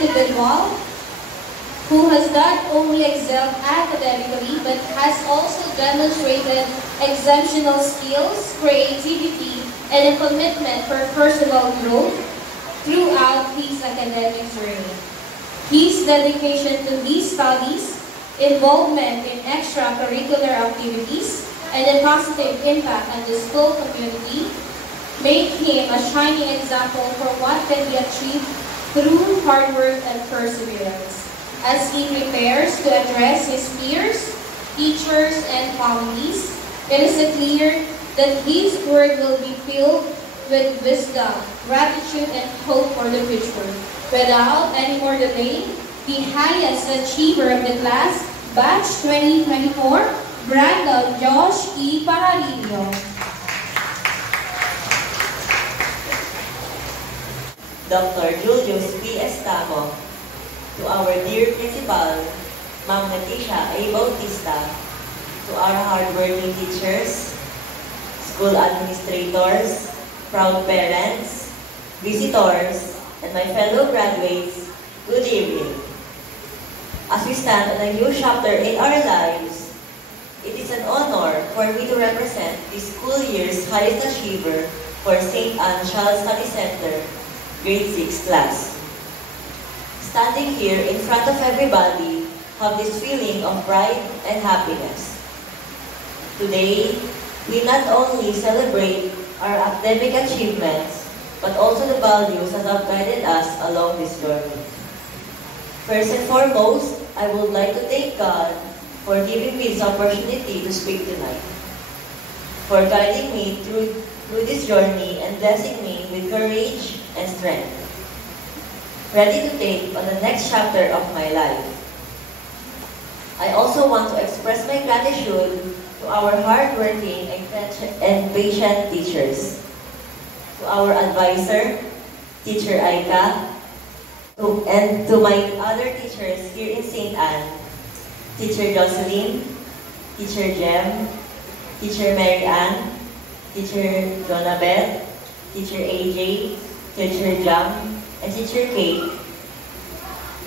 individual who has not only excelled academically but has also demonstrated exceptional skills, creativity, and a commitment for personal growth throughout his academic journey. His dedication to his studies, involvement in extracurricular activities, and a positive impact on the school community make him a shining example for what can be achieved through hard work and perseverance. As he prepares to address his peers, teachers, and families, it is clear that his word will be filled with wisdom, gratitude, and hope for the future. Without any more delay, the highest achiever of the class, Batch 2024, Brandon Josh E. Pararillo. Dr. Julius P. Estamo, to our dear Principal, Ma'am Natisha A. Bautista, to our hardworking teachers, school administrators, proud parents, visitors, and my fellow graduates, good evening. As we stand on a new chapter in our lives, it is an honor for me to represent this school year's highest achiever for St. Anne Child Study Center, Grade 6 class. Standing here in front of everybody, have this feeling of pride and happiness. Today, we not only celebrate our academic achievements, but also the values that have guided us along this journey. First and foremost, I would like to thank God for giving me this opportunity to speak tonight, for guiding me through this journey and blessing me with courage and strength, ready to take on the next chapter of my life. I also want to express my gratitude to our hardworking and patient teachers, to our advisor, Teacher Aika, and to my other teachers here in St. Anne, Teacher Jocelyn, Teacher Jem, Teacher Mary Ann, Teacher Jonabeth, Teacher AJ, Teacher Jam, and Teacher Kate.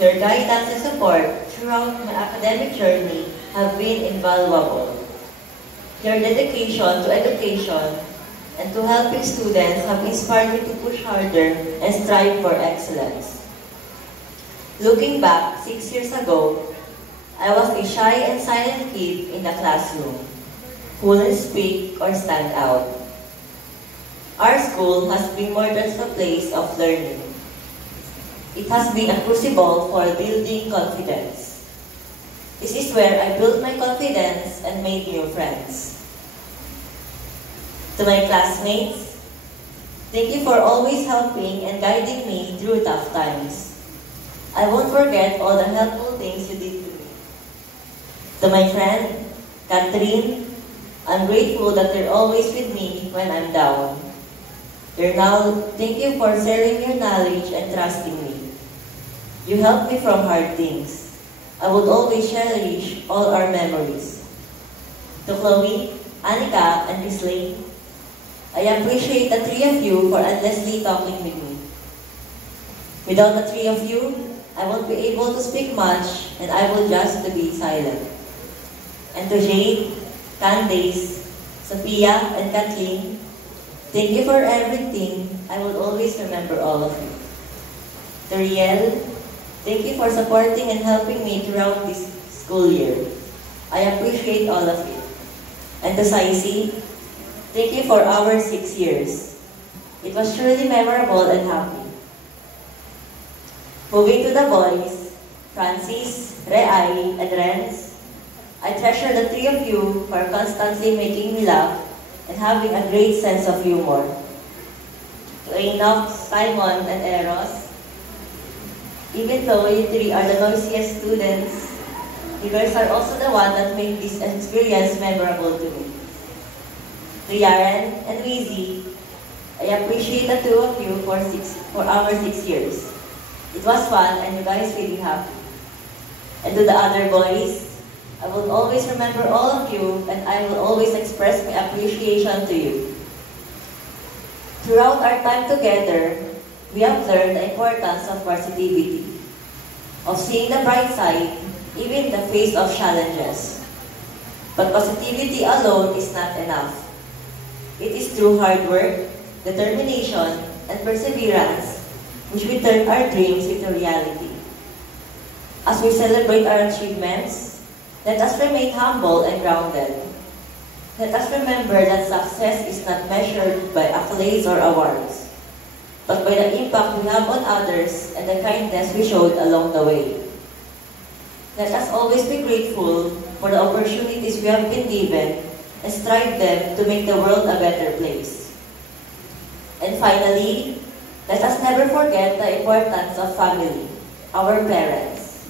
Your guidance and support throughout my academic journey have been invaluable. Your dedication to education and to helping students have inspired me to push harder and strive for excellence. Looking back 6 years ago, I was a shy and silent kid in the classroom who wouldn't speak or stand out. Our school has been more than a place of learning. It has been a crucible for building confidence. This is where I built my confidence and made new friends. To my classmates, thank you for always helping and guiding me through tough times. I won't forget all the helpful things you did to me. To my friend, Catherine, I'm grateful that you're always with me when I'm down. Thank you for sharing your knowledge and trusting me. You helped me from hard things. I would always cherish all our memories. To Chloe, Anika, and Kisley, I appreciate the three of you for endlessly talking with me. Without the three of you, I won't be able to speak much and I will just be silent. And to Jade, Candace, Sophia, and Kathleen, thank you for everything. I will always remember all of you. To Riel, thank you for supporting and helping me throughout this school year. I appreciate all of it. And to Saisi, thank you for our 6 years. It was truly memorable and happy. Moving to the boys, Francis, Reai, and Renz, I treasure the three of you for constantly making me laugh and having a great sense of humor. To Enoch, Simon, and Eros, even though you three are the noisiest students, you guys are also the one that make this experience memorable to me. To Yaren and Wheezy, I appreciate the two of you for our 6 years. It was fun and you guys really happy. And to the other boys, I will always remember all of you and I will always express my appreciation to you. Throughout our time together, we have learned the importance of positivity. of seeing the bright side, even in the face of challenges. But positivity alone is not enough. It is through hard work, determination, and perseverance which we turn our dreams into reality. As we celebrate our achievements, let us remain humble and grounded. Let us remember that success is not measured by accolades or awards, but by the impact we have on others and the kindness we showed along the way. Let us always be grateful for the opportunities we have been given and strive them to make the world a better place. And finally, let us never forget the importance of family, our parents.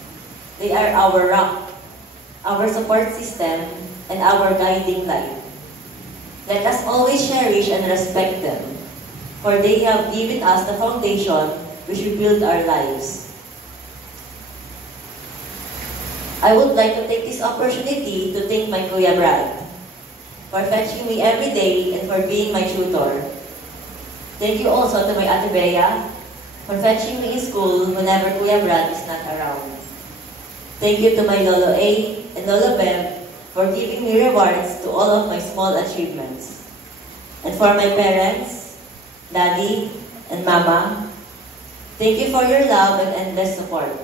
They are our rock, our support system, and our guiding light. Let us always cherish and respect them, for they have given us the foundation which will build our lives. I would like to take this opportunity to thank my Kuya Brad for fetching me every day and for being my tutor. Thank you also to my Ate Bea for fetching me in school whenever Kuya Brad is not around. Thank you to my Lolo A and Lolo Beb for giving me rewards to all of my small achievements. And for my parents, Daddy, and Mama, thank you for your love and endless support.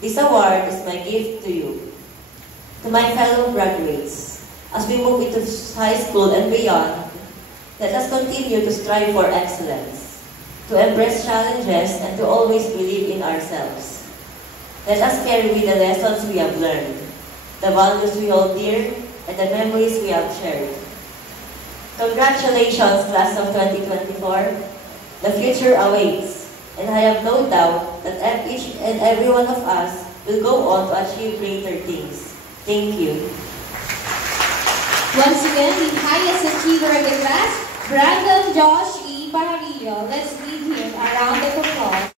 This award is my gift to you. To my fellow graduates, as we move into high school and beyond, let us continue to strive for excellence, to embrace challenges, and to always believe in ourselves. Let us carry with the lessons we have learned, the values we hold dear, and the memories we have shared. Congratulations, class of 2024. The future awaits, and I have no doubt that each and every one of us will go on to achieve greater things. Thank you. Once again, the highest achiever of the class, Brandon Josh E. Barrillo. Let's give him a round of applause.